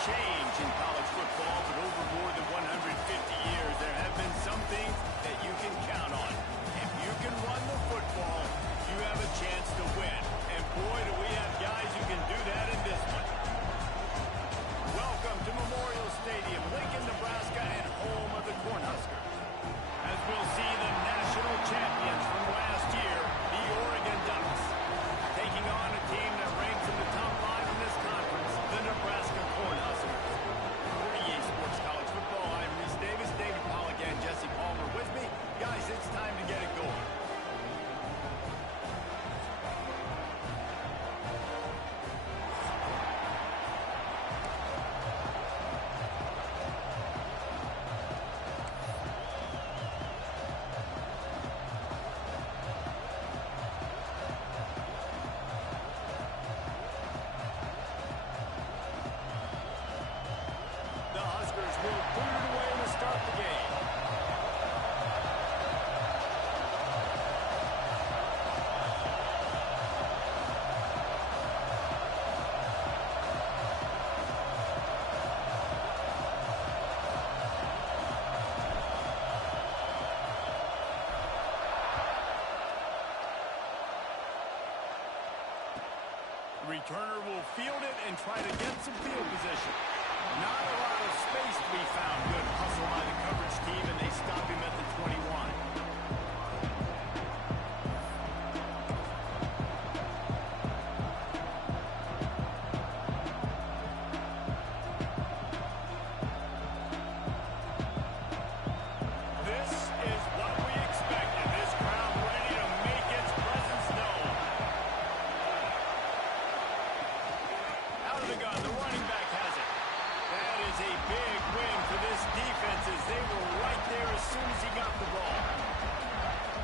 change in college football, but over more than 150 years, there have been some things that you can count on. If you can run the football, you have a chance to win. And boy, do we have guys who can do that in this one. Welcome to Memorial Stadium, Lincoln, Nebraska, and home of the Cornhuskers. As we'll see the national champions from last year, the Oregon Ducks, taking on a team that ranks in the top 5 in this conference, the Nebraska Cornhuskers. For EA Sports College Football, I'm Reese Davis, David Pollack, and Jesse Palmer with me. Guys, it's time to get it going. Returner will field it and try to get some field position. Not a lot of space to be found. Good hustle by the coverage team, and they stop him at the 21. This is what we expected. This crowd ready to make its presence known. Out of the gun, the running back has it. That is a big win for this defense as they were right there as soon as he got the ball.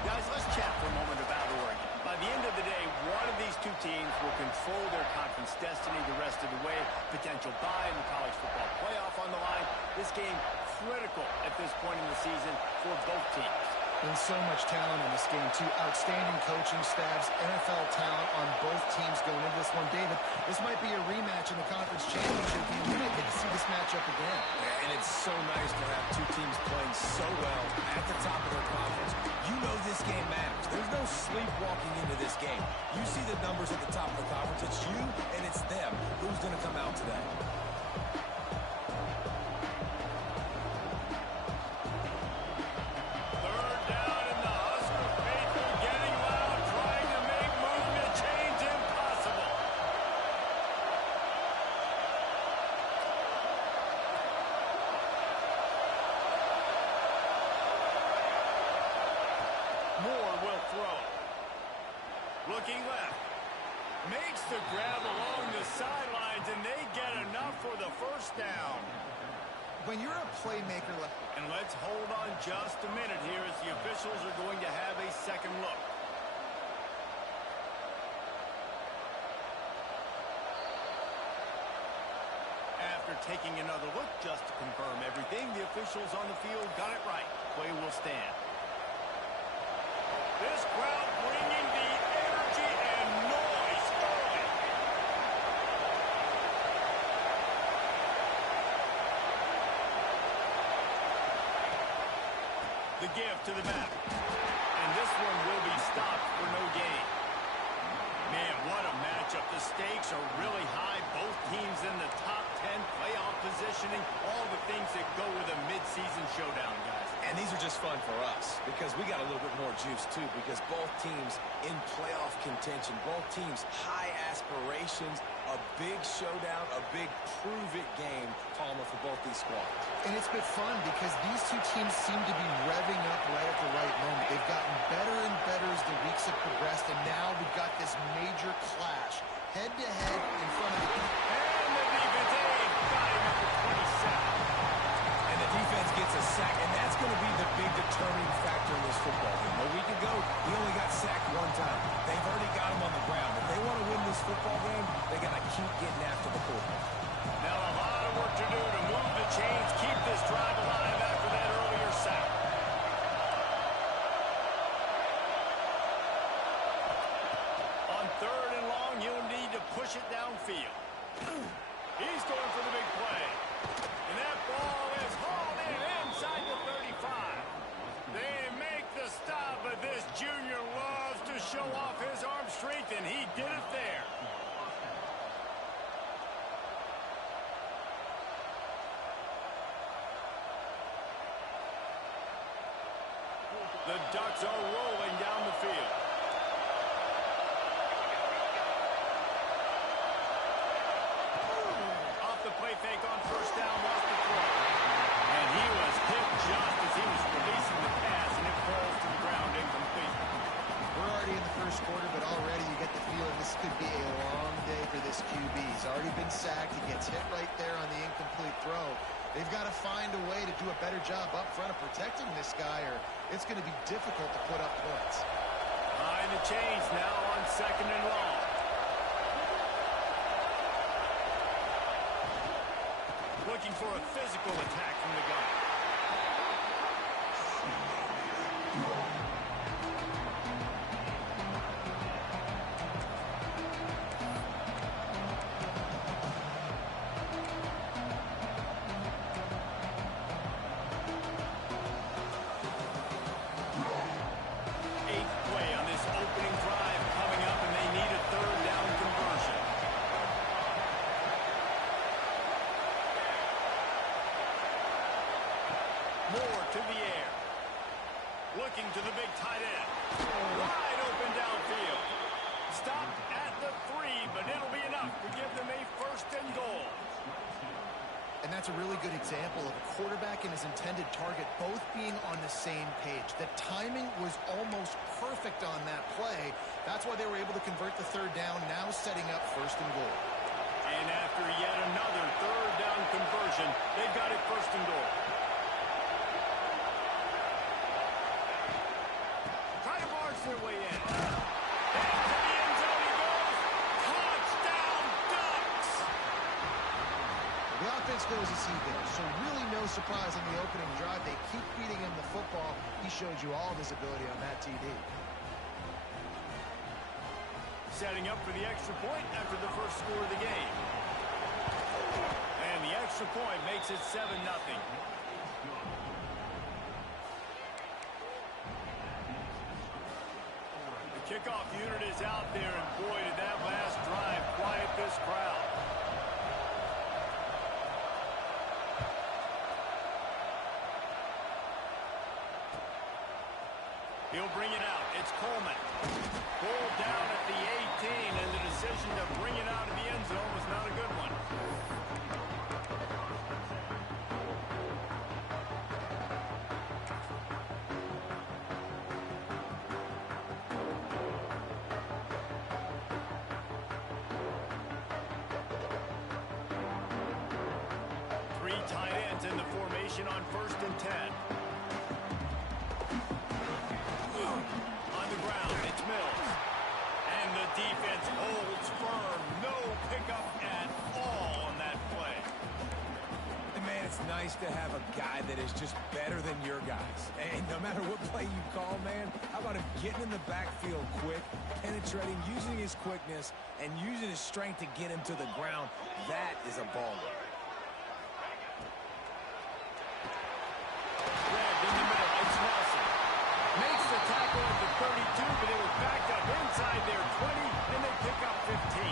Guys, let's chat for a moment about Oregon. By the end of the day, one of these two teams will control their conference destiny the rest of the way. Potential bye in the college football playoff on the line. This game critical at this point in the season for both teams. There's so much talent in this game, too. Outstanding coaching staffs, NFL talent on both teams going into this one. David, this might be a rematch in the conference championship game. We might get to see this matchup again. Yeah, and it's so nice to have two teams playing so well at the top of their conference. You know this game matters. There's no sleepwalking into this game. You see the numbers at the top of the conference. It's you and it's them. Who's going to come out today? Looking left. Makes the grab along the sidelines, and they get enough for the first down. When you're a playmaker... And let's hold on just a minute here as the officials are going to have a second look. After taking another look just to confirm everything, the officials on the field got it right. Play will stand. This crowd bringing the energy and noise early. The give to the back. And this one will be stopped for no gain. Man, what a matchup. The stakes are really high. Both teams in the top 10, playoff positioning, all the things that go with a midseason showdown, guys. And these are just fun for us because we got a little bit more juice, too, because both teams in playoff contention, both teams high aspirations, a big showdown, a big prove-it game, Palmer, for both these squads. And it's been fun because these two teams seem to be revving up right at the right moment. They've gotten better and better as the weeks have progressed, and now we've got this major clash, head-to-head in front of the... And the defense got him at the 27. And the defense gets a sack, and that's going to be the big determining factor in this football game. A week ago, he only got sacked one time. They've already got him on the ground. If they want to win this football game, they got to keep getting after the quarterback. Now a lot of work to do to move the chains, keep this drive alive after that earlier sack. On 3rd and long, you'll need to push it downfield. He's going for the big play. The Ducks are rolling down the field. Off the play fake on first down, lost the throw. And he was hit just as he was releasing the pass, and it falls to the ground incomplete. We're already in the first quarter, but already you get the feeling this could be a long day for this QB. He's already been sacked. He gets hit right there on the incomplete throw. They've got to find a way to do a better job up front of protecting this guy, or it's going to be difficult to put up points. Behind the chains now on 2nd and long. Looking for a physical attack from the gun. To the air. Looking to the big tight end. Wide open downfield. Stopped at the 3, but it'll be enough to give them a 1st and goal. And that's a really good example of a quarterback and his intended target both being on the same page. The timing was almost perfect on that play. That's why they were able to convert the 3rd down, now setting up 1st and goal. And after yet another 3rd down conversion, they've got it 1st and goal. Their way in. Into the end zone he goes. Touchdown, Ducks! The offense goes as he goes, so really no surprise on the opening drive. They keep feeding him the football. He showed you all of his ability on that TD. Setting up for the extra point after the first score of the game. And the extra point makes it 7-0. Kickoff unit is out there, and boy, did that last drive quiet this crowd. He'll bring it out. It's Coleman. Pulled down at the 18, and the decision to bring it out of the end zone was not a good one. 3 tight ends in the formation on 1st and 10. On the ground, it's Mills. And the defense holds firm. No pickup at all on that play. And man, it's nice to have a guy that is just better than your guys. And no matter what play you call, man, how about him getting in the backfield quick, penetrating, using his quickness, and using his strength to get him to the ground. That is a baller. Makes the tackle at the 32, but they were backed up inside their 20, and they pick up 15.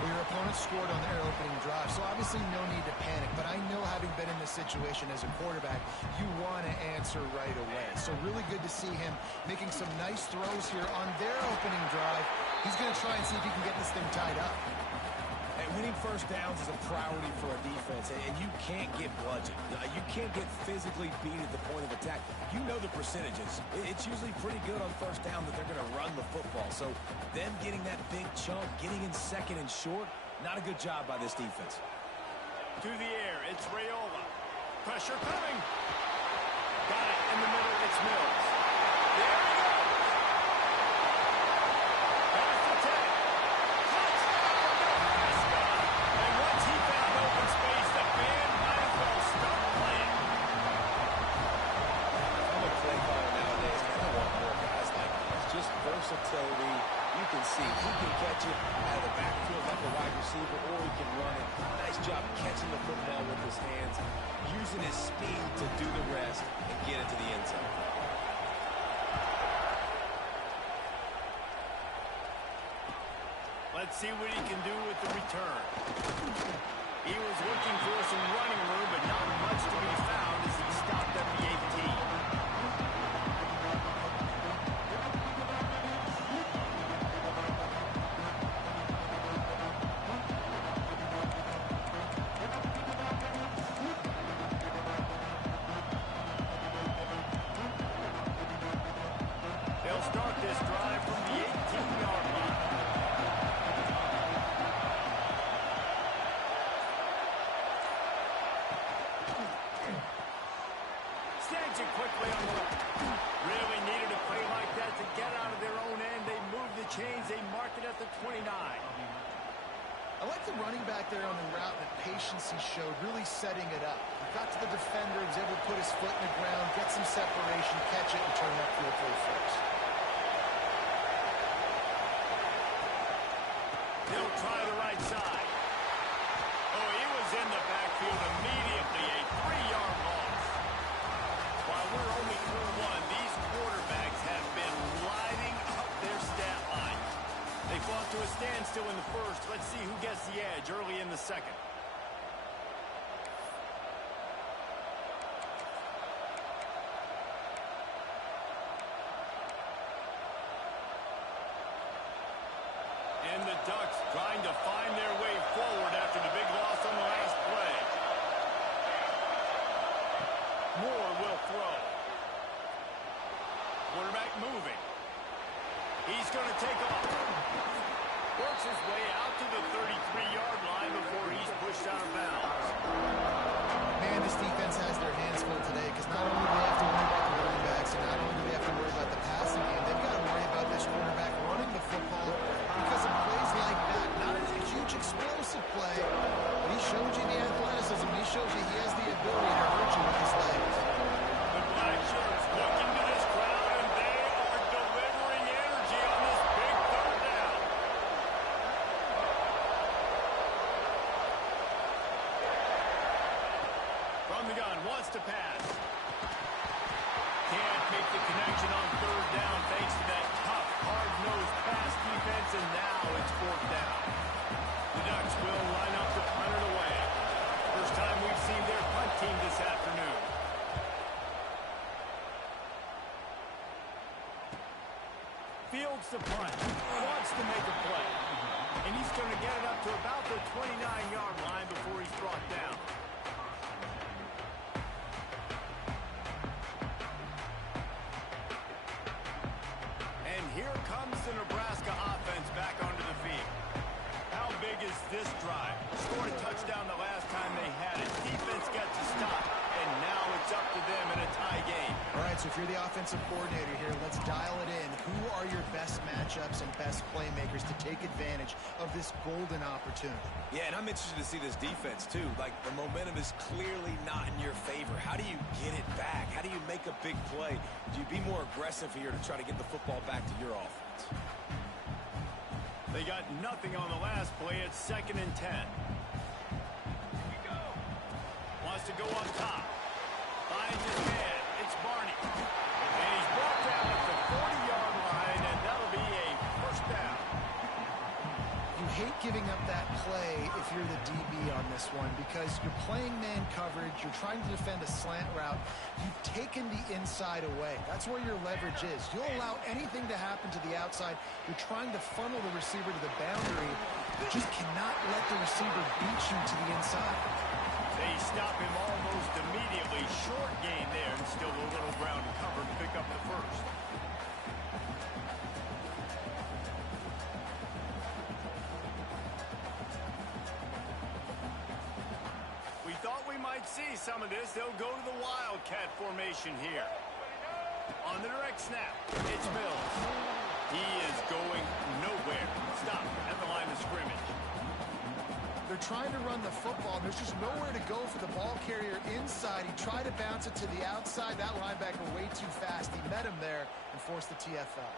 Well, your opponent scored on their opening drive, so obviously no need to panic. But I know, having been in this situation as a quarterback, you want to answer right away. So really good to see him making some nice throws here on their opening drive. He's going to try and see if he can get this thing tied up. And winning 1st downs is a priority for a defense, and you can't get bludgeoned. You can't get physically beat at the point of attack. You know the percentages. It's usually pretty good on 1st down that they're going to run the football. So them getting that big chunk, getting in 2nd and short, not a good job by this defense. To the air, it's Raiola. Pressure coming. Got it in the middle, it's Mills. There he goes. Past the 10. Touchdown, Nebraska. And once he found open space, the band might as well start playing. I'm a play caller nowadays, man. I want more guys like this. Just versatility. You can see he can catch it out of the backfield like a wide receiver, or he can run it. Nice job catching the football with his hands, using his speed to do the rest and get it to the end zone. Let's see what he can do with the return. He was looking for some running room, but not much to be found as he stopped at the 18. Moves it quickly on the left. Really needed a play like that to get out of their own end. They move the chains. They mark it at the 29. I like the running back there on the route, the patience he showed, really setting it up. He got to the defender, was able to put his foot in the ground, get some separation, catch it, and turn that field goal first. They'll try the right side. Oh, he was in the backfield immediately. A 3-yard loss. While we're only through one, these quarterbacks have been lighting up their stat line. They fought to a standstill in the first. Let's see who gets the edge early in the second. And the Ducks trying to find their way forward after the big loss on the last play. Moore will throw. Quarterback moving. He's going to take off. Works his way out to the 33-yard line before he's pushed out of bounds. Man, this defense has their hands full today because not only do they have to worry about the running backs and not only do they have to worry about the passing game, they've got to worry about this quarterback running the football because of plays like that. Not a huge explosive play, but he shows you the athleticism. He shows you he has the ability to hurt you with his legs. The black shirts looking to this crowd, and they are delivering energy on this big third down. From the gun, wants to pass. Can't make the connection on third down thanks to that tough, hard-nosed pass defense, and now it's fourth down. The Ducks will line up to punt it away. First time we've seen their punt team this afternoon. Fields the punt. Wants to make a play. And he's going to get it up to about the 29-yard line before he's brought down. And here comes the Nebraska offense back onto the field. How big is this drive? Scored a touchdown the last time they had it. Defense got to stop, and now it's up to them in a tie game. All right, so if you're the offensive coordinator here, let's dial it in. Who are your best matchups and best playmakers to take advantage of this golden opportunity? Yeah, and I'm interested to see this defense, too. Like, the momentum is clearly not in your favor. How do you get it back? How do you make a big play? Do you be more aggressive here to try to get the football back to your offense? They got nothing on the last play. It's 2nd and 10. Wants to go up top. Finds his man. It's Barney. And he's brought down at the 40-yard line, and that'll be a first down. You hate giving up that play if you're the DB on this one because you're playing man coverage, you're trying to defend a slant route, you've taken the inside away. That's where your leverage is. You'll allow anything to happen to the outside. You're trying to funnel the receiver to the boundary. You just cannot let the receiver beat you to the inside. They stop him almost immediately. Short gain there, and still a little ground to cover to pick up the first. We thought we might see some of this. They'll go to the Wildcat formation here. On the direct snap, it's Mills. He is going nowhere. Stop at the line of scrimmage. They're trying to run the football. There's just nowhere to go for the ball carrier inside. He tried to bounce it to the outside. That linebacker way too fast. He met him there and forced the TFL.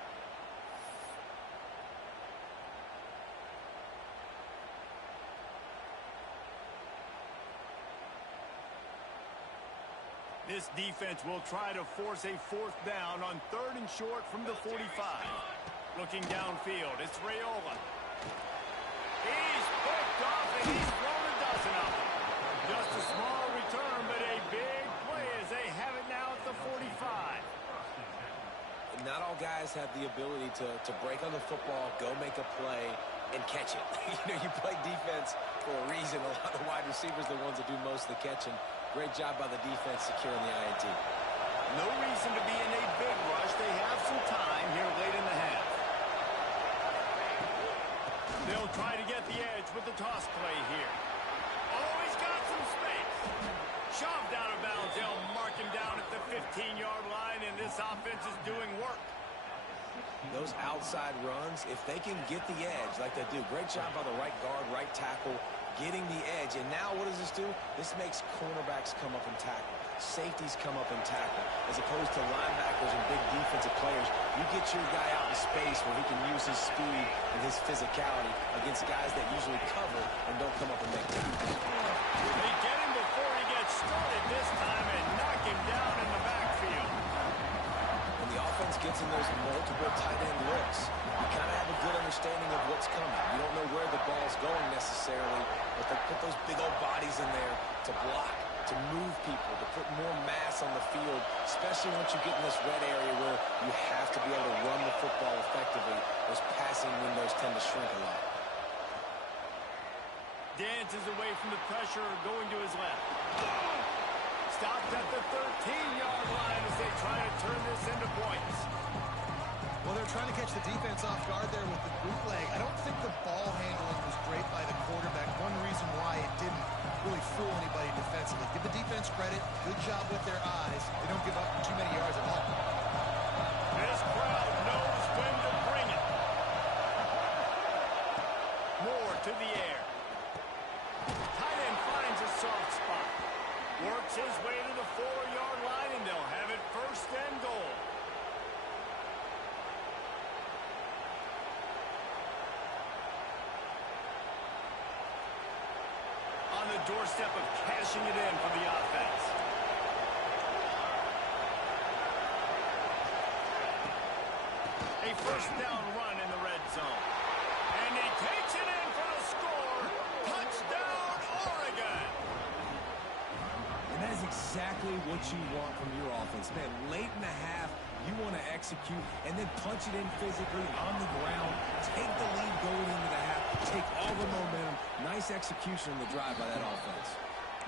This defense will try to force a fourth down on 3rd and short from the 45. Looking downfield, it's Raiola. He's picked off and he's thrown a dozen of them. Just a small return, but a big play as they have it now at the 45. Not all guys have the ability to break on the football, go make a play, and catch it. You play defense for a reason. A lot of wide receivers are the ones that do most of the catching. Great job by the defense securing the INT. No reason to be in a big rush. They have some time here late in the half. They'll try to get the edge with the toss play here. Oh, he's got some space. Shoved out of bounds. They'll mark him down at the 15. 15-yard line, and this offense is doing work. Those outside runs, if they can get the edge like they do, great job by the right guard, right tackle, getting the edge. And now what does this do? This makes cornerbacks come up and tackle. Safeties come up and tackle. As opposed to linebackers and big defensive players, you get your guy out in space where he can use his speed and his physicality against guys that usually cover and don't come up and make tackles. They get him before he gets started this time and knock him down in the backfield. When the offense gets in those multiple tight end looks, you kind of have a good understanding of what's coming. You don't know where the ball's going necessarily, but they put those big old bodies in there to block, to move people, to put more mass on the field, especially once you get in this red area where you have to be able to run the football effectively. Those passing windows tend to shrink a lot. Dances away from the pressure, going to his left. Stopped at the 13-yard line as they try to turn this into points. Well, they're trying to catch the defense off guard there with the bootleg. I don't think the ball handling was great by the quarterback. One reason why it didn't really fool anybody defensively. Give the defense credit. Good job with their eyes. They don't give up too many yards at all. This crowd knows when to bring it. Moore to the air. Tight end finds a soft spot. Works his way to the 4-yard line, and they'll have it first and goal. On the doorstep of cashing it in for the offense. A first down run in the red zone. And he takes it in for the score. Touchdown, Oregon. And that is exactly what you want from your offense. Man, late in the half, you want to execute and then punch it in physically on the ground. Take the lead going into the half. Take all the momentum. Nice execution on the drive by that offense.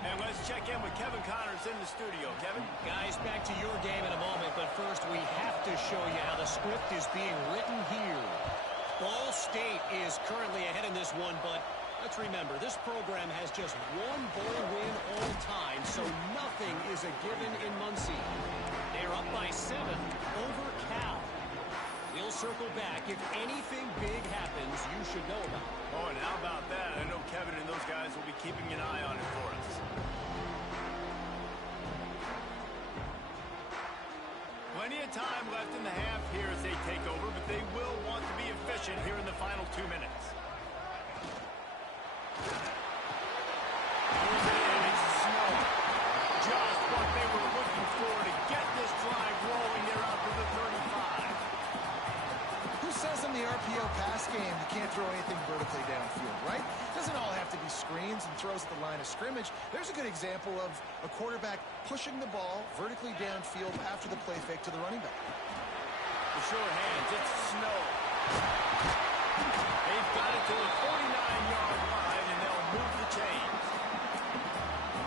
And let's check in with Kevin Connors in the studio. Kevin? Guys, back to your game in a moment, but first we have to show you how the script is being written here. Ball State is currently ahead in this one, but let's remember, this program has just one bowl win all time, so nothing is a given in Muncie. They're up by 7 over Cal. We'll circle back. If anything big happens, you should know about it. Oh, and how about that? I know Kevin and those guys will be keeping an eye on it for us. Plenty of time left in the half here as they take over, but they will want to be efficient here in the final 2 minutes. Here's it in. It's snowing. Just what they were looking for to get this drive rolling. They're out to the 35. Who says in the RPO pass game you can't throw anything vertically downfield, right? Doesn't all have to be screens and throws at the line of scrimmage. There's a good example of a quarterback pushing the ball vertically downfield after the play fake to the running back. The sure hands, it's snow. They've got it to the 49-yard line, and they'll move the chains.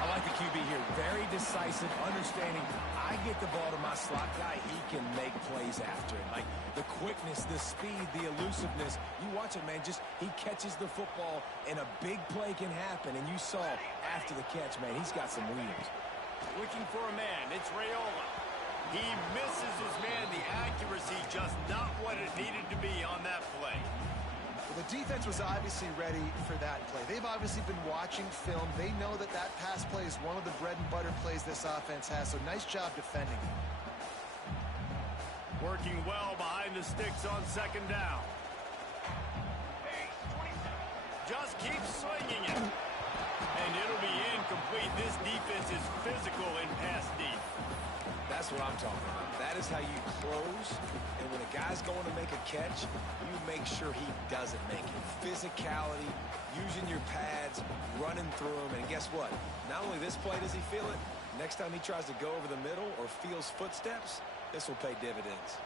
I like the QB here. Very decisive, understanding I get the ball to my slot guy, he can make plays after it. Like the quickness, the speed, the elusiveness. You watch it, man, just he catches the football and a big play can happen. And you saw after the catch, man, he's got some wheels. Looking for a man, it's Raiola. He misses his man. The accuracy just not what it needed to be on that play. Well, the defense was obviously ready for that play. They've obviously been watching film. They know that that pass play is one of the bread and butter plays this offense has, so nice job defending. Working well behind the sticks on second down. Just keep swinging it. And it'll be incomplete. This defense is physical in pass deep. That's what I'm talking about. That is how you close. And when a guy's going to make a catch, you make sure he doesn't make it. Physicality, using your pads, running through them. And guess what? Not only this play does he feel it, next time he tries to go over the middle or feels footsteps, this will pay dividends.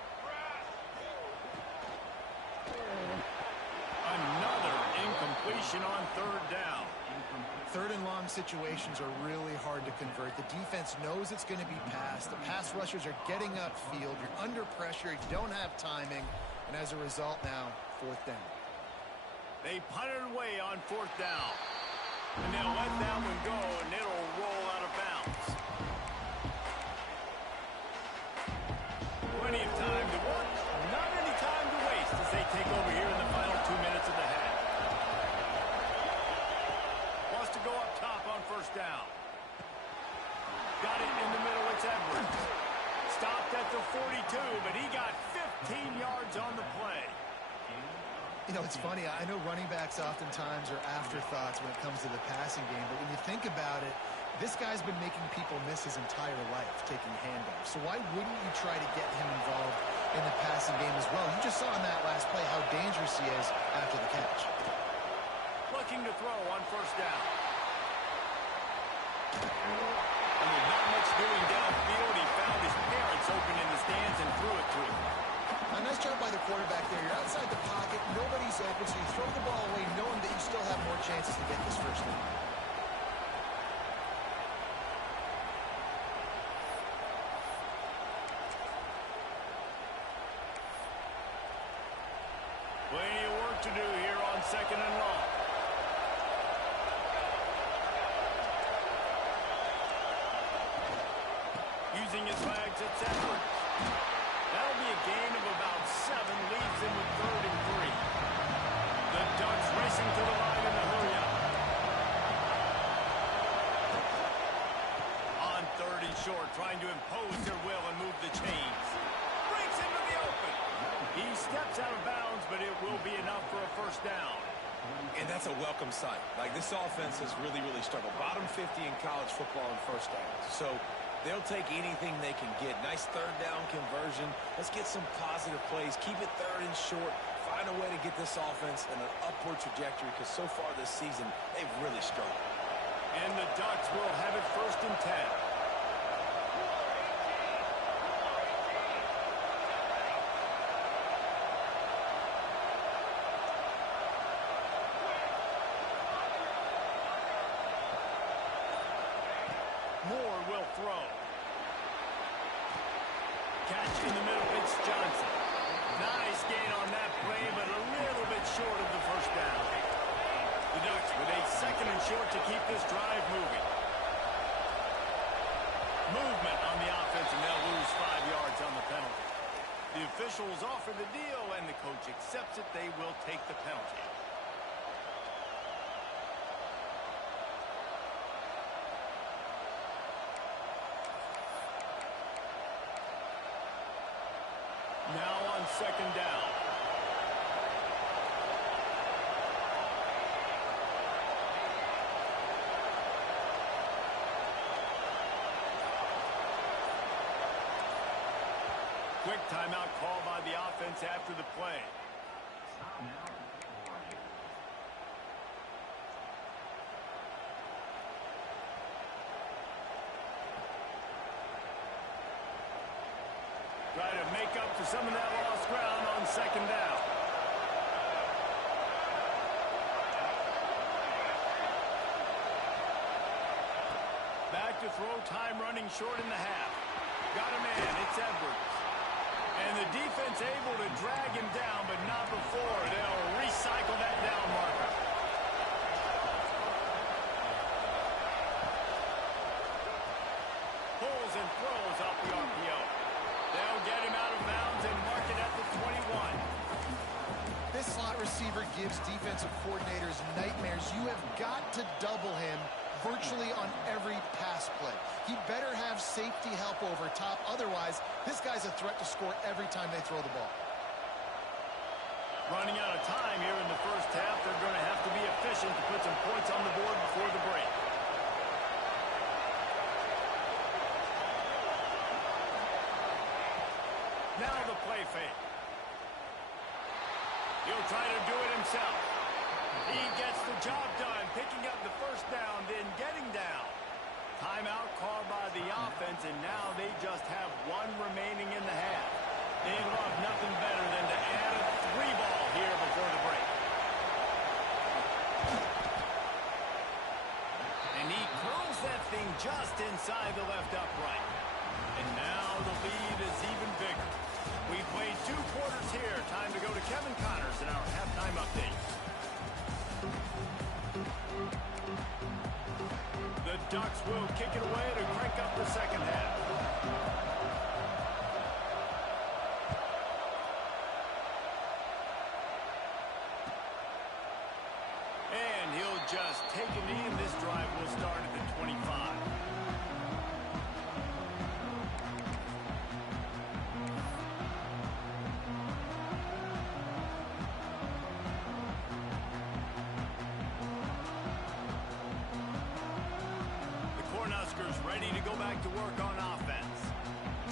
Another incompletion on third down. Third and long situations are really hard to convert. The defense knows it's going to be passed. The pass rushers are getting upfield. You're under pressure. You don't have timing. And as a result now, fourth down. They punted away on fourth down. And they'll let that one go, and it'll roll out of bounds. first down. Got it in the middle. It's Edwards. Stopped at the 42, but he got 15 yards on the play. You know, it's funny. I know running backs oftentimes are afterthoughts when it comes to the passing game, but when you think about it, this guy's been making people miss his entire life taking handoffs. So why wouldn't you try to get him involved in the passing game as well? You just saw in that last play how dangerous he is after the catch. Looking to throw on first down. And with not much doing downfield, he found his parents open in the stands and threw it to him. A nice job by the quarterback there. You're outside the pocket, nobody's open, so you throw the ball away knowing that you still have more chances to get this first down. Plenty of work to do here on second and long. Using his legs, it's Edwards. That'll be a gain of about 7, leaves him with 3rd and 3. The Ducks racing to the line in the hurry-up. On 3rd and short, trying to impose their will and move the chains. Breaks into the open. He steps out of bounds, but it will be enough for a first down. And that's a welcome sight. Like, this offense has really, really struggled. Bottom 50 in college football in first downs. So they'll take anything they can get. Nice 3rd down conversion. Let's get some positive plays. Keep it 3rd and short. Find a way to get this offense in an upward trajectory because so far this season, they've really struggled. And the Ducks will have it 1st and 10. Moore will throw. Catch in the middle, it's Johnson. Nice gain on that play, but a little bit short of the first down. The Ducks with a 2nd and short to keep this drive moving. Movement on the offense, and they'll lose 5 yards on the penalty. The officials offer the deal, and the coach accepts it. They will take the penalty. Now on 2nd down. Quick timeout call by the offense after the play. Try to make up for some of that lost ground on 2nd down. Back to throw, time running short in the half. Got a man, it's Edwards. And the defense able to drag him down, but not before. They'll recycle that down marker. Pulls and throws off the RPO. They'll get him out of bounds and mark it at the 21. This slot receiver gives defensive coordinators nightmares. You have got to double him virtually on every pass play. He better have safety help over top. Otherwise, this guy's a threat to score every time they throw the ball. Running out of time here in the first half. They're going to have to be efficient to put some points on the board before the break. Now the play fake. He'll try to do it himself. He gets the job done, picking up the first down, then getting down. Timeout called by the offense, and now they just have 1 remaining in the half. They love nothing better than to add a 3-ball here before the break. And he curls that thing just inside the left upright. And now the lead is even bigger. We played 2 quarters here. Time to go to Kevin Connors in our halftime update. The Ducks will kick it away to crank up the second half. And he'll just take a knee, and this drive will start at the ready to go back to work on offense.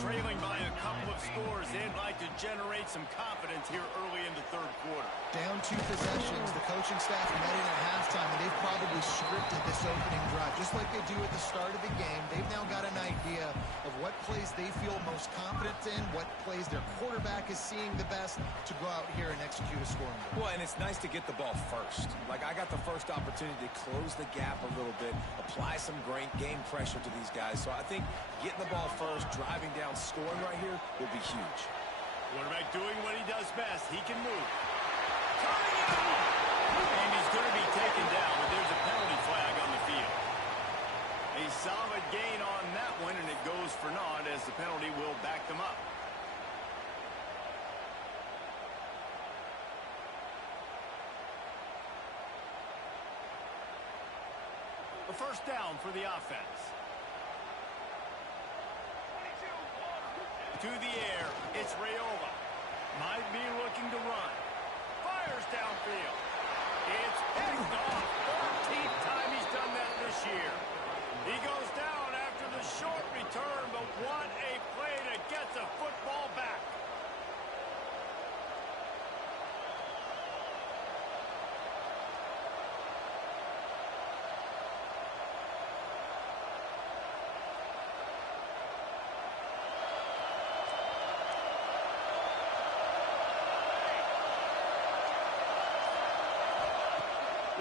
Trailing by a couple of scores, they'd like to generate some confidence here early in the third quarter. Down 2 possessions, the coaching staff met in at halftime, and they've probably scripted this opening drive. Just like they do at the start of the game, they've now got an idea of what plays they feel most confident in, what plays their quarterback is seeing the best to go out here and execute a scoring goal. Well, and it's nice to get the ball first. Like, I got the first opportunity to close the gap a little bit, apply some great game pressure to these guys. So I think getting the ball first, driving down, scoring right here will be huge. Quarterback doing what he does best. He can move. Turning it on! And he's going to be taken down, but there's a penalty flag on the field. A solid gain on that one, and it goes for naught as the penalty will back them up. A first down for the offense. To the air, it's Raiola. Might be looking to run. Fires downfield. It's picked off. 14th time he's done that this year. He goes down after the short return, but what a play to get the football back.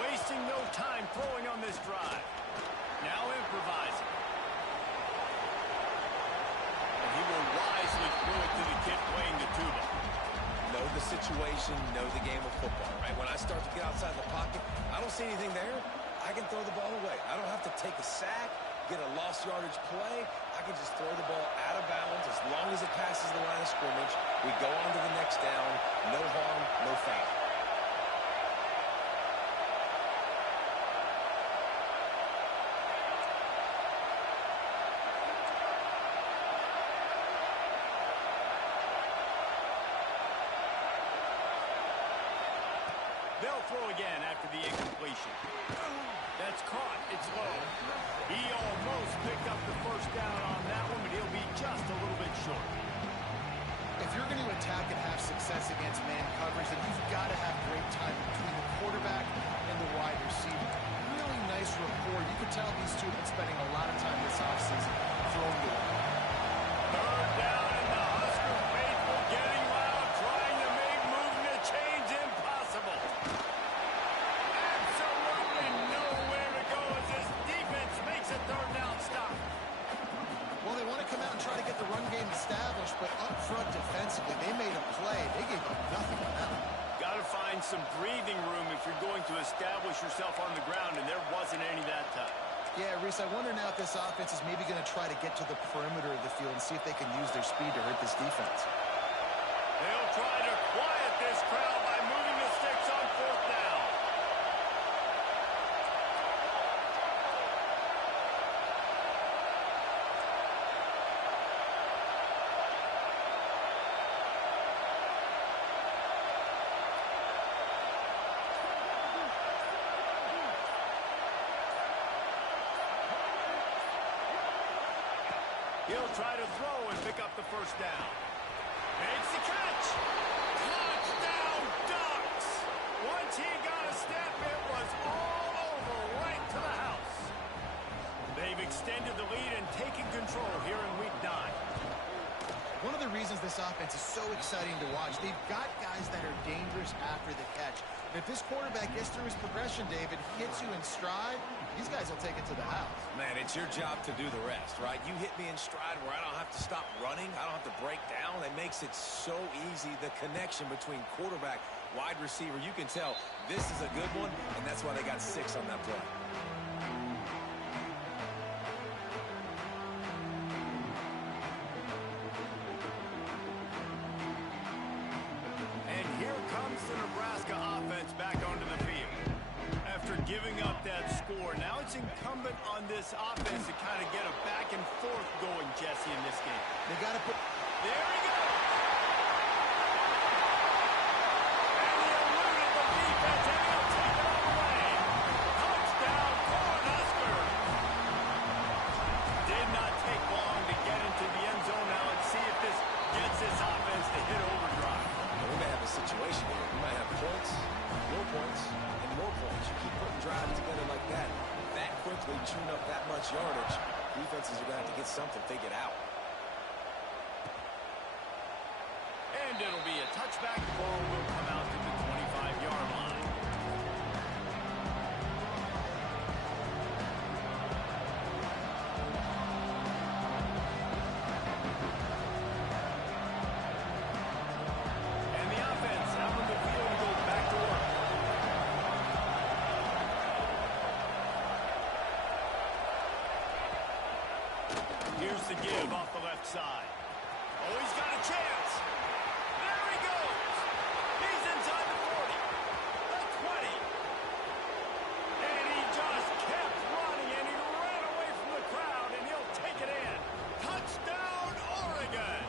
Wasting no time throwing on this drive. Now improvising. And he will wisely throw it to the kid playing the tuba. Know the situation, know the game of football, right? When I start to get outside the pocket, I don't see anything there, I can throw the ball away. I don't have to take a sack, get a lost yardage play. I can just throw the ball out of bounds as long as it passes the line of scrimmage. We go on to the next down. No harm, no foul. They'll throw again after the incompletion. That's caught. It's low. He almost picked up the first down on that one, but he'll be just a little bit short. If you're going to attack and have success against man coverage, then you've got to have great time between the quarterback and the wide receiver. Really nice rapport. You can tell these two have been spending a lot of time this offseason throwing the ball. Third down, and the Husker faithful getting loud, trying to make moving the chains impossible. Absolutely nowhere to go as this defense makes a third down stop. Well, they want to come out and try to get the run game established, but up front defensively, they made a play. They gave up nothing on that one. Got to find some breathing room if you're going to establish yourself on the ground, and there wasn't any that time. Yeah, Reese, I wonder now if this offense is maybe going to try to get to the perimeter of the field and see if they can use their speed to hurt this defense. They'll try to quiet this crowd by moving the sticks on fourth down. He'll try to throw and pick up the first down. Makes the catch. Touchdown, Ducks. Once he got a step, it was all over right to the house. They've extended the lead and taken control here in Week 9. One of the reasons this offense is so exciting to watch, they've got guys that are dangerous after the catch. And if this quarterback gets through his progression, David, hits you in stride, these guys will take it to the house. Man, it's your job to do the rest, right? You hit me in stride where I don't have to stop running. I don't have to break down. It makes it so easy. The connection between quarterback, wide receiver, you can tell this is a good one, and that's why they got 6 on that play. And here comes the Nebraska offense back onto the field. After giving up that score, now it's incumbent on this offense to kind of get a back and forth going, Jesse, in this game. They got to put... There he goes! And he eluded the defense, and he'll take it all away. Touchdown, Cornhuskers! Did not putting up that much yardage, defenses are going to have to get something figured out. And it'll be a touchback. The ball will come out to the 25-yard line. And the offense out on the field and goes back to work. Here's the give off the left side. Oh, he's got a chance. There he goes. He's inside the 40, the 20. And he just kept running, and he ran away from the crowd, and he'll take it in. Touchdown, Oregon.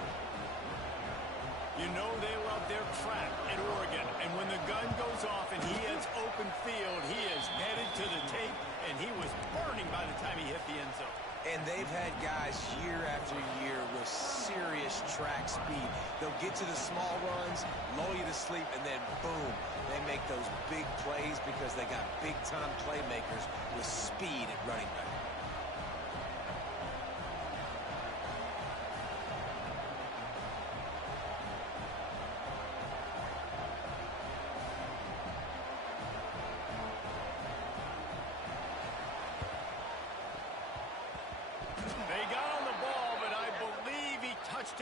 You know they love their track at Oregon, and when the gun goes off and he has open field, he is headed to the tape, and he was burning by the time he hit the end zone. And they've had guys year after year with serious track speed. They'll get to the small runs, lull you to sleep, and then boom, they make those big plays because they got big-time playmakers with speed at running back.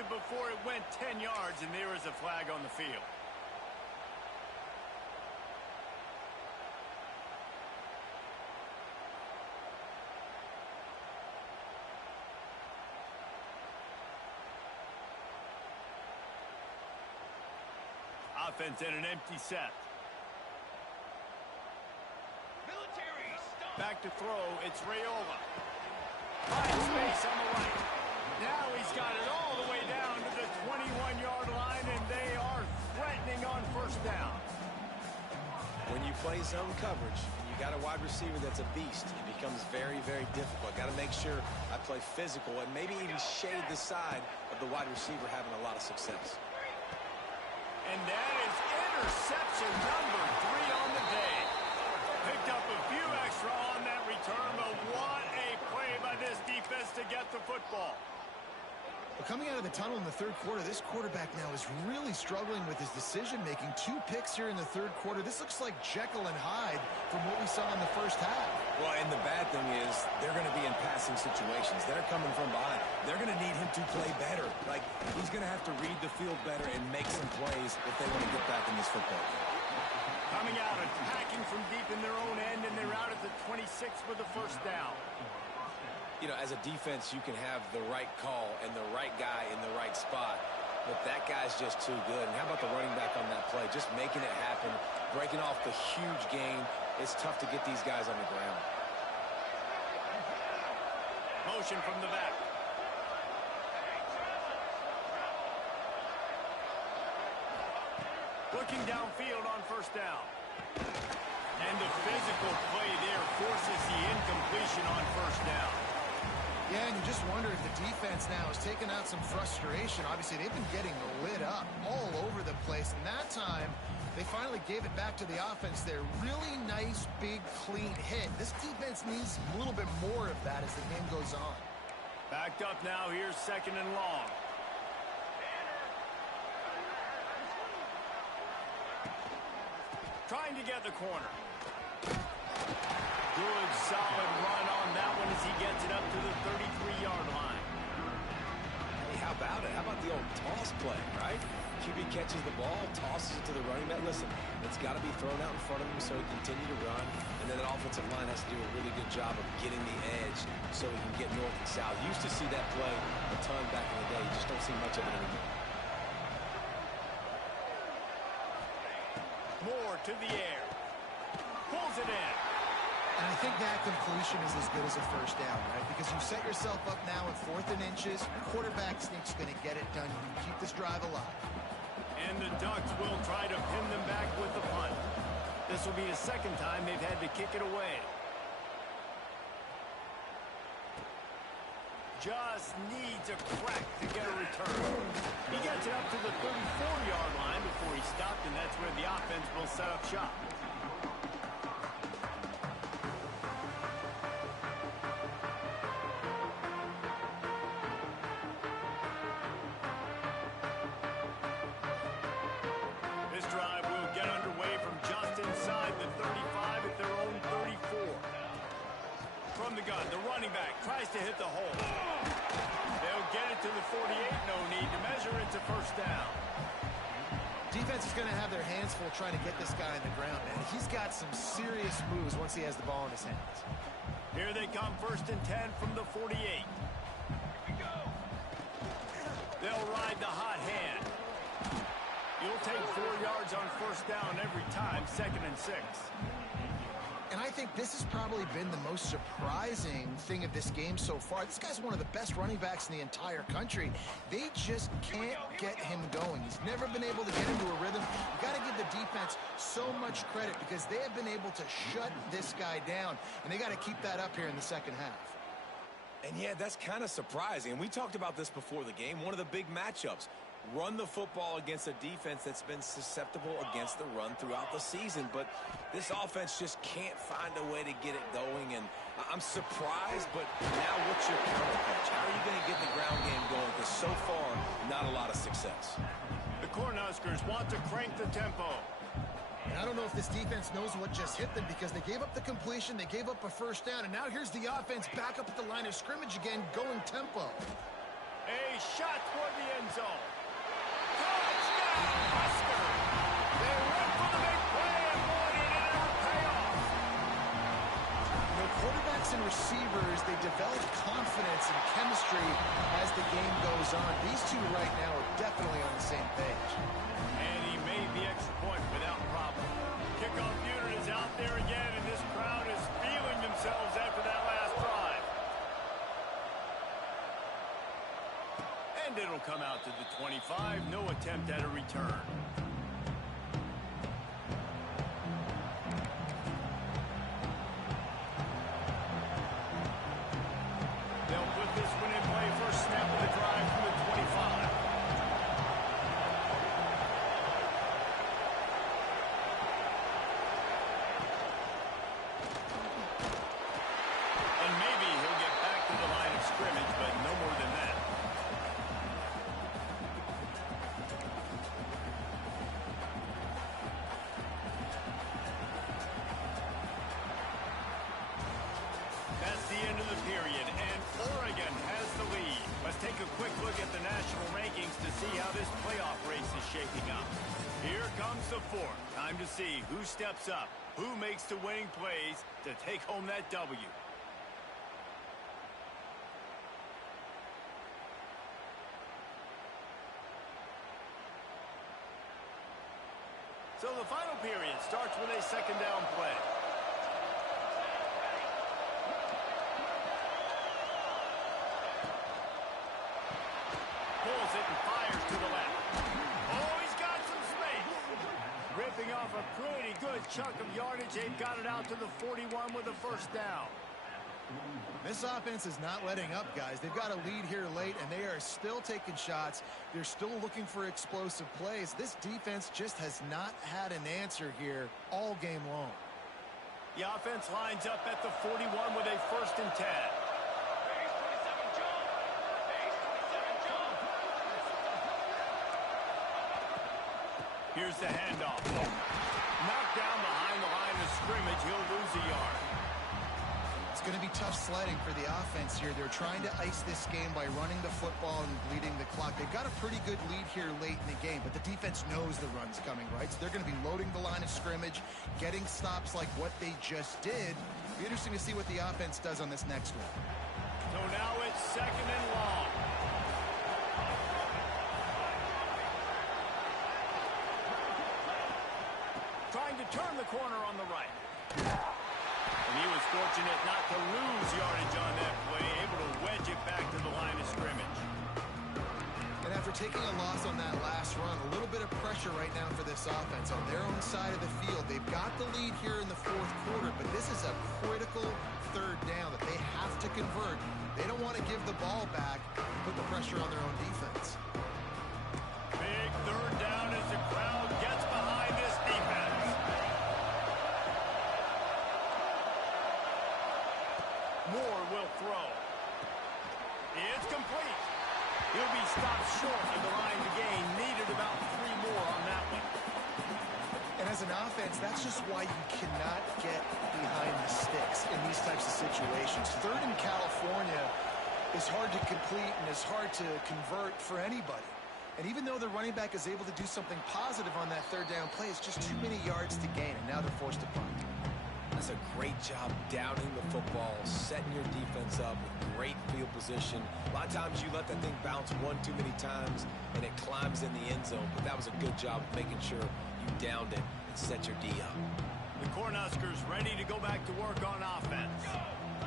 Before it went 10 yards, and there is a flag on the field. Offense in an empty set. Back to throw, it's Raiola. Finds space on the right. Now he's got it all the way down to the 21-yard line, and they are threatening on first down. When you play zone coverage, and you got a wide receiver that's a beast, it becomes very, very difficult. Got to make sure I play physical and maybe even shade the side of the wide receiver having a lot of success. And that is interception number 3 on the day. Picked up a few extra on that return, but what a play by this defense to get the football. Well, coming out of the tunnel in the third quarter, this quarterback now is really struggling with his decision-making. 2 picks here in the third quarter. This looks like Jekyll and Hyde from what we saw in the first half. Well, and the bad thing is they're going to be in passing situations. They're coming from behind. They're going to need him to play better. Like, he's going to have to read the field better and make some plays if they want to get back in this football game. Coming out, attacking from deep in their own end, and they're out at the 26 with the first down. You know, as a defense, you can have the right call and the right guy in the right spot, but that guy's just too good. And how about the running back on that play? Just making it happen, breaking off the huge gain. It's tough to get these guys on the ground. Motion from the back. Looking downfield on first down. And the physical play there forces the incompletion on first down. Yeah, and you just wonder if the defense now has taken out some frustration. Obviously, they've been getting lit up all over the place. And that time, they finally gave it back to the offense there. Really nice, big, clean hit. This defense needs a little bit more of that as the game goes on. Backed up now. Here's second and long. Trying to get the corner. Good, solid run on that one as he gets it up to the 33-yard line. Hey, how about it? How about the old toss play, right? QB catches the ball, tosses it to the running back. Listen, it's got to be thrown out in front of him so he can continue to run. And then that offensive line has to do a really good job of getting the edge so he can get north and south. Used to see that play a ton back in the day. You just don't see much of it anymore. More to the air. Pulls it in. And I think that completion is as good as a first down, right? Because you set yourself up now at 4th and inches. Quarterback sneak's going to get it done. You keep this drive alive. And the Ducks will try to pin them back with the punt. This will be the second time they've had to kick it away. Just needs a crack to get a return. He gets it up to the 34-yard line before he stopped, and that's where the offense will set up shop. from the gun. The running back tries to hit the hole. They'll get it to the 48. No need to measure it to first down. Defense is going to have their hands full trying to get this guy on the ground, man. He's got some serious moves once he has the ball in his hands. Here they come, 1st and 10 from the 48. Here we go. They'll ride the hot hand. You'll take 4 yards on first down every time, 2nd and 6. And I think this has probably been the most surprising thing of this game so far. This guy's one of the best running backs in the entire country. They just can't get him going. He's never been able to get into a rhythm. You got to give the defense so much credit because they have been able to shut this guy down, and they got to keep that up here in the second half. And yeah, that's kind of surprising. And we talked about this before the game. One of the big matchups. Run the football against a defense that's been susceptible against the run throughout the season. But this offense just can't find a way to get it going. And I'm surprised, but now what's your counterpunch? How are you going to get the ground game going? Because so far, not a lot of success. The Cornhuskers want to crank the tempo. And I don't know if this defense knows what just hit them because they gave up the completion, they gave up a first down, and now here's the offense back up at the line of scrimmage again, going tempo. A shot toward the end zone. Touchdown, Husker! They went for the big play, and boy, did it ever pay off. You know, quarterbacks and receivers, they develop confidence and chemistry as the game goes on. These two right now are definitely on the same page. And he made the extra point without problem. Kickoff unit is out there again, and this crowd is feeling themselves after that last drive. And it'll come out to the 25. No attempt at a return. They'll put this one in play. First snap of the drive from the 25. And maybe he'll get back to the line of scrimmage, but no more than that. That's the end of the period, and Oregon has the lead. Let's take a quick look at the national rankings to see how this playoff race is shaping up. Here comes the fourth. Time to see who steps up, who makes the winning plays to take home that W. So the final period starts with a second down play. Pulls it and fires to the left. Oh, he's got some space. Ripping off a pretty good chunk of yardage. They've got it out to the 41 with a first down. This offense is not letting up, guys. They've got a lead here late, and they are still taking shots. They're still looking for explosive plays. This defense just has not had an answer here all game long. The offense lines up at the 41 with a 1st and 10. Here's the handoff. Knocked down behind the line of scrimmage. He'll lose a yard. It's going to be tough sledding for the offense here. They're trying to ice this game by running the football and bleeding the clock. They've got a pretty good lead here late in the game, but the defense knows the run's coming, right? So they're going to be loading the line of scrimmage, getting stops like what they just did. It'll be interesting to see what the offense does on this next one. So now it's 2nd and long. Trying to turn the corner on the right. And he was fortunate not to lose yardage on that play, able to wedge it back to the line of scrimmage. And after taking a loss on that last run, a little bit of pressure right now for this offense on their own side of the field. They've got the lead here in the 4th quarter, but this is a critical 3rd down that they have to convert. They don't want to give the ball back and put the pressure on their own defense. Big 3rd down as the crowd gets behind this defense. Moore will throw. It's complete. He'll be stopped short of the line to gain. Needed about 3 more on that one. And as as an offense, that's just why you cannot get behind the sticks in these types of situations. Third in California is hard to complete and is hard to convert for anybody. And even though the running back is able to do something positive on that third down play, it's just too many yards to gain, and now they're forced to punt. That's a great job downing the football, setting your defense up with great field position. A lot of times you let that thing bounce one too many times, and it climbs in the end zone. But that was a good job of making sure you downed it and set your D up. The Cornhuskers ready to go back to work on offense.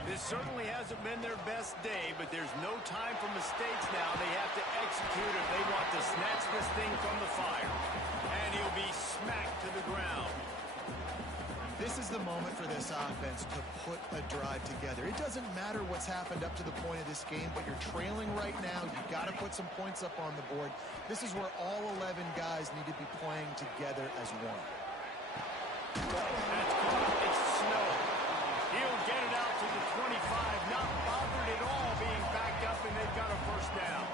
This certainly hasn't been their best day, but there's no time for mistakes now. They have to execute if they want to snatch this thing from the fire. And he'll be smacked to the ground. This is the moment for this offense to put a drive together. It doesn't matter what's happened up to the point of this game, but you're trailing right now. You've got to put some points up on the board. This is where all 11 guys need to be playing together as one. That's caught. It's snow. He'll get it out to the 25, not bothered at all being backed up, and they've got a first down.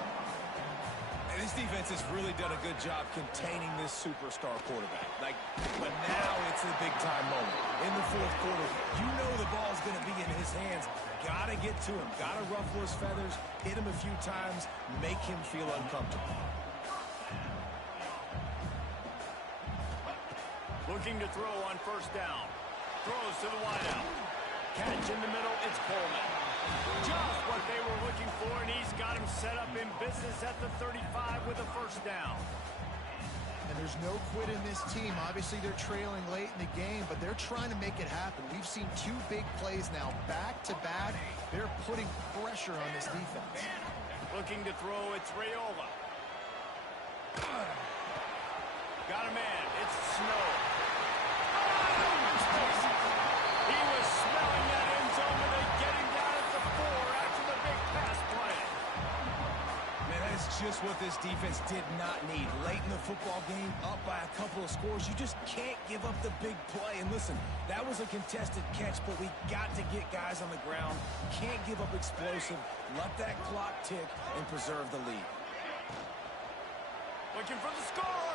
And this defense has really done a good job containing this superstar quarterback. But now it's a big-time moment. In the fourth quarter, you know the ball's going to be in his hands. Got to get to him. Got to ruffle his feathers, hit him a few times, make him feel uncomfortable. Looking to throw on first down. Throws to the wideout. Catch in the middle, it's Coleman. Just what they were looking for, and he's got him set up in business at the 35 with a first down. And there's no quit in this team. Obviously, they're trailing late in the game, but they're trying to make it happen. We've seen two big plays now, back-to-back. They're putting pressure on this defense. Looking to throw, it's Raiola. Got a man, it's Snow. He was smelling that end zone, but they get him down at the 4 after the big pass play. Man, that is just what this defense did not need. Late in the football game, up by a couple of scores, you just can't give up the big play. And listen, that was a contested catch, but we got to get guys on the ground. Can't give up explosive. Let that clock tick and preserve the lead. Looking for the score.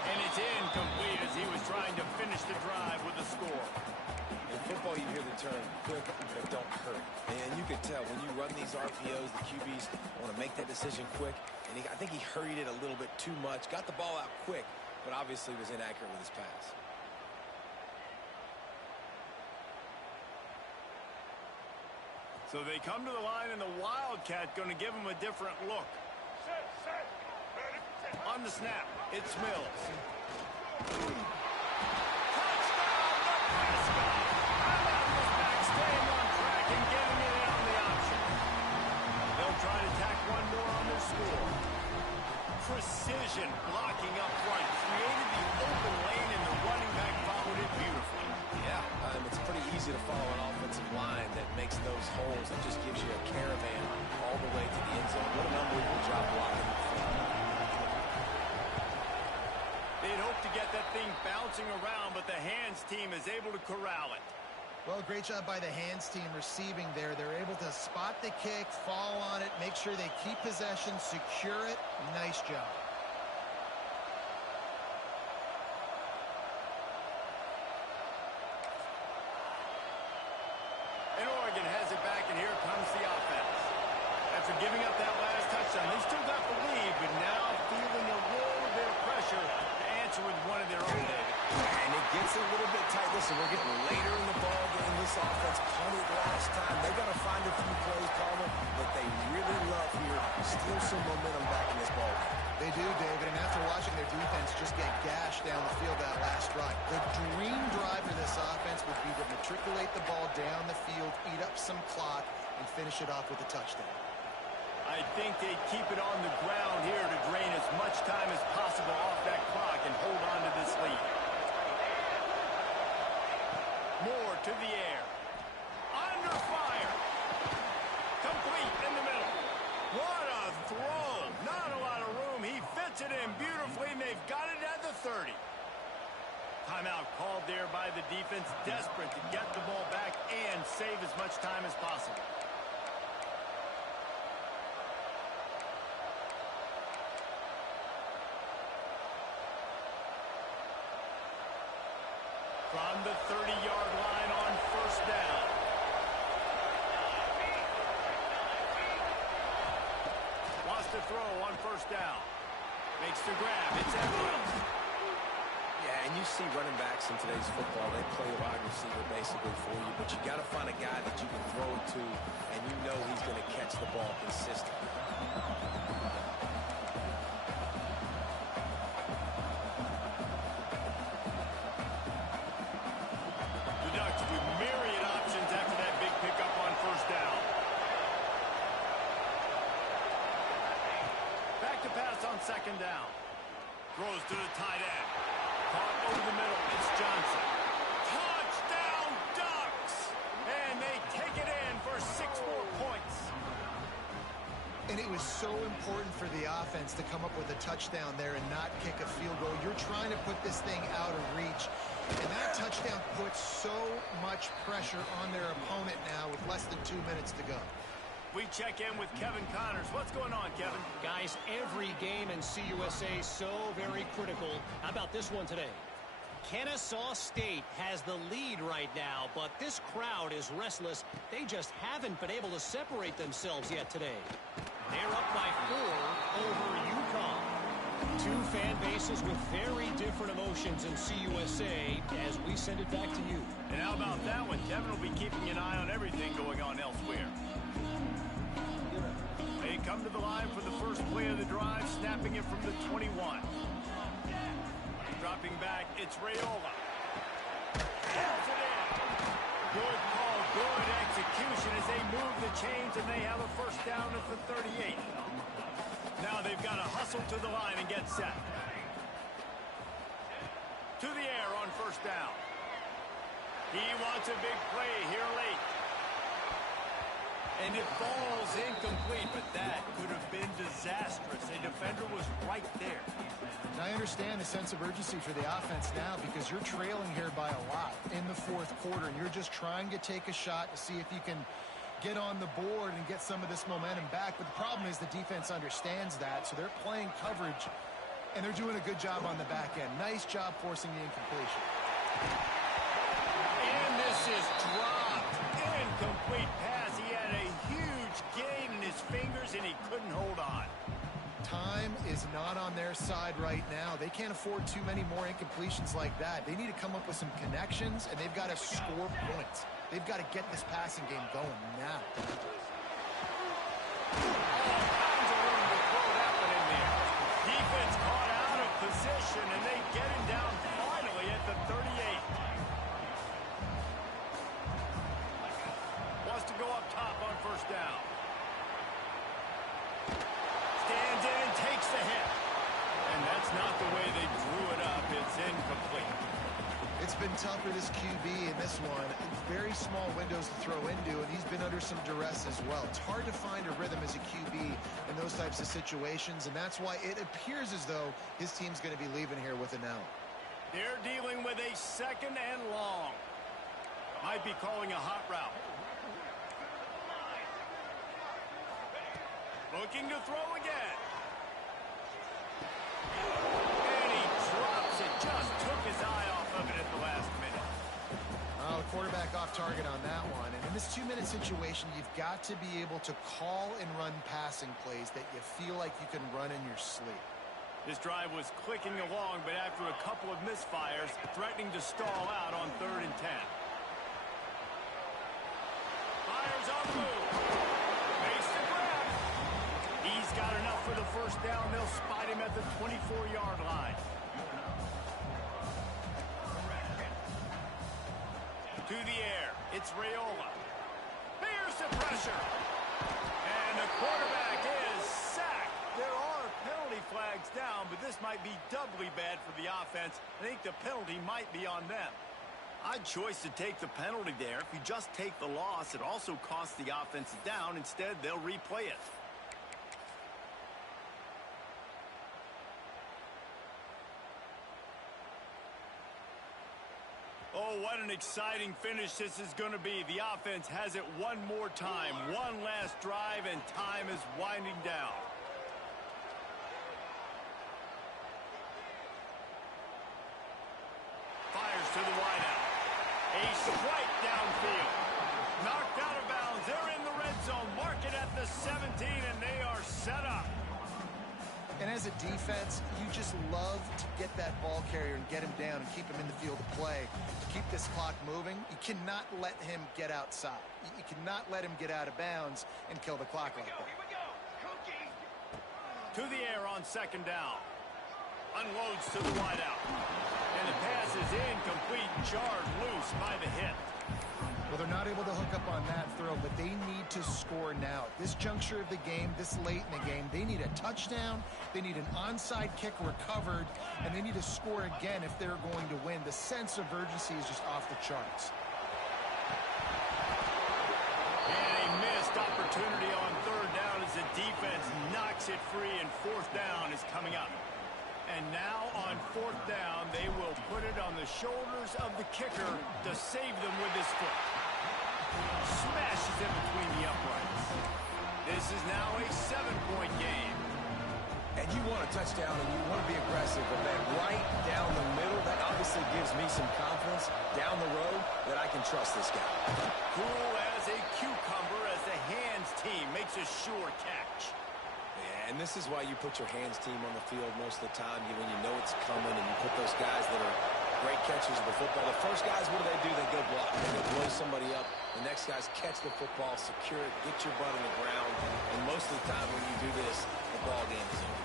And it's incomplete as he was trying to finish the drive with a score. In football, you hear the term quick but don't hurt. And you can tell when you run these RPOs, the QBs want to make that decision quick. And I think he hurried it a little bit too much. Got the ball out quick, but obviously was inaccurate with his pass. So they come to the line, and the Wildcat going to give him a different look. On the snap, it's Mills. Touchdown, Nebraska! How about this back staying on track and getting it in on the option? They'll try to tack one more on their score. Precision blocking up front. Created the open lane, and the running back followed it beautifully. Yeah, it's pretty easy to follow an offensive line that makes those holes and just gives you a caravan all the way to the end zone. What an unbelievable job blocking the front. They'd hope to get that thing bouncing around, but the hands team is able to corral it. Well, great job by the hands team receiving there. They're able to spot the kick, fall on it, make sure they keep possession, secure it. Nice job. And Oregon has it back, and here comes the offense. After giving up that last touchdown, they still got the lead, but now feeling a little bit of pressure to answer with one of their own, David. And it gets a little bit tight. Listen, we're getting later in the ball game. This offense punted last time. They got to find a few plays, Palmer, that they really love here. Still some momentum back in this ball game. They do, David, and after watching their defense just get gashed down the field that last drive, the dream drive for this offense would be to matriculate the ball down the field, eat up some clock, and finish it off with a touchdown. I think they keep it on the ground here to drain as much time as possible off that clock and hold on to this lead. Moore to the air. Under fire. Complete in the middle. What a throw. Not a lot of room. He fits it in beautifully, and they've got it at the 30. Timeout called there by the defense, desperate to get the ball back and save as much time as possible. From the 30-yard line on first down. Wants to throw on first down. Makes the grab. It's Edwards. Yeah, and you see running backs in today's football, they play wide receiver basically for you, but you got to find a guy that you can throw it to, and you know he's going to catch the ball consistently. The Ducks with myriad options after that big pickup on first down. Back to pass on second down. Throws to the tight end. Caught over the middle. It's Johnson. Touchdown, Ducks! And they take it in for 6 more points. And it was so important for the offense to come up with a touchdown there and not kick a field goal. You're trying to put this thing out of reach. And that touchdown puts so much pressure on their opponent now with less than 2 minutes to go. We check in with Kevin Connors. What's going on, Kevin? Guys, every game in CUSA so very critical. How about this one today? Kennesaw State has the lead right now, but this crowd is restless. They just haven't been able to separate themselves yet today. They're up by 4 over UConn. Two fan bases with very different emotions in CUSA as we send it back to you. And how about that one? Kevin will be keeping an eye on everything going on elsewhere. They come to the line for the first play of the drive, snapping it from the 21. Dropping back, it's Raiola. Pulls it in. Good call, good execution as they move the chains, and they have a first down at the 38. Now they've got to hustle to the line and get set. To the air on first down. He wants a big play here late. And it falls incomplete, but that could have been disastrous. A defender was right there. And I understand the sense of urgency for the offense now because you're trailing here by a lot in the fourth quarter, and you're just trying to take a shot to see if you can get on the board and get some of this momentum back. But the problem is the defense understands that, so they're playing coverage, and they're doing a good job on the back end. Nice job forcing the incompletion. And this is dropped. Incomplete pass. He had a huge gain in his fingers, and he couldn't hold on. Time is not on their side right now. They can't afford too many more incompletions like that. They need to come up with some connections, and they've got to score points. They've got to get this passing game going now. All kinds of room to throw that one in there. Defense caught out of position, and they get him down finally at the 38. Wants to go up top on first down. Stands in and takes the hit. And that's not the way they drew it up. It's incomplete. It's been tough for this QB in this one. Very small windows to throw into, and he's been under some duress as well. It's hard to find a rhythm as a QB in those types of situations, and that's why it appears as though his team's going to be leaving here with an L. They're dealing with a second and long. Might be calling a hot route. Looking to throw again. And he drops it. Just took his eye off of it at the last minute. The quarterback off target on that one. And in this 2-minute situation, you've got to be able to call and run passing plays that you feel like you can run in your sleep. This drive was clicking along, but after a couple of misfires, threatening to stall out on 3rd and 10. Fires on the move. Makes the grab. He's got enough for the first down. They'll spot him at the 24-yard line. To the air. It's Raiola. Here's the pressure. And the quarterback is sacked. There are penalty flags down, but this might be doubly bad for the offense. I think the penalty might be on them. Odd choice to take the penalty there. If you just take the loss, it also costs the offense down. Instead, they'll replay it. Oh, what an exciting finish this is going to be. The offense has it one more time. One last drive, and time is winding down. Fires to the wideout. A strike downfield. Knocked out of bounds. They're in the red zone. Mark it at the 17, and they are set up. And as a defense, you just love to get that ball carrier and get him down and keep him in the field of play. Keep this clock moving. You cannot let him get outside. You cannot let him get out of bounds and kill the clock like that. To the air on second down. Unloads to the wideout. And the pass is incomplete, jarred loose by the hit. Well, they're not able to hook up on that throw, but they need to score now. At this juncture of the game, this late in the game, they need a touchdown, they need an onside kick recovered, and they need to score again if they're going to win. The sense of urgency is just off the charts. And a missed opportunity on third down as the defense knocks it free, and fourth down is coming up. And now on fourth down, they will put it on the shoulders of the kicker to save them with his foot. Smashes it between the uprights. This is now a 7-point game. And you want a touchdown and you want to be aggressive, but that right down the middle, that obviously gives me some confidence down the road that I can trust this guy. Cool as a cucumber as the hands team makes a sure catch. Yeah, and this is why you put your hands team on the field most of the time when you know it's coming, and you put those guys that are great catchers of the football. The first guys, what do? They go block. They go blow somebody up. The next guys catch the football, secure it, get your butt on the ground. And most of the time when you do this, the ball game is over.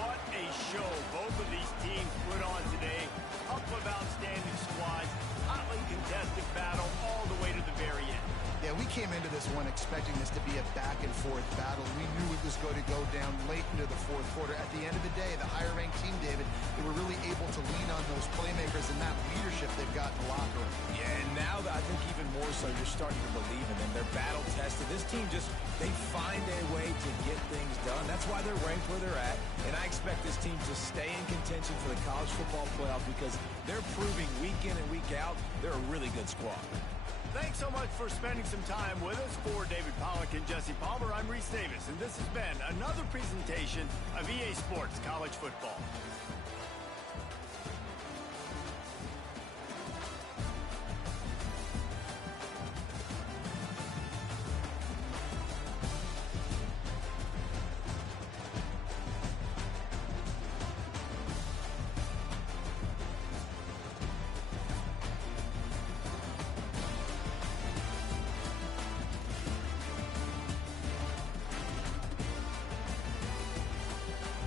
What a show both of these teams put on today. Couple of outstanding squads. Hotly contested battle all the way to the very end. Yeah, we came into this one expecting this to be a back-and-forth battle. We knew it was going to go down late into the fourth quarter. At the end of the day, the higher-ranked team, David, they were really able to lean on those playmakers and that leadership they've got in the locker room. Yeah, and now I think even more so, you're starting to believe in them. They're battle-tested. This team just, they find a way to get things done. That's why they're ranked where they're at. And I expect this team to stay in contention for the college football playoff because they're proving week in and week out they're a really good squad. Thanks so much for spending some time with us. For David Pollack and Jesse Palmer, I'm Reese Davis, and this has been another presentation of EA Sports College Football.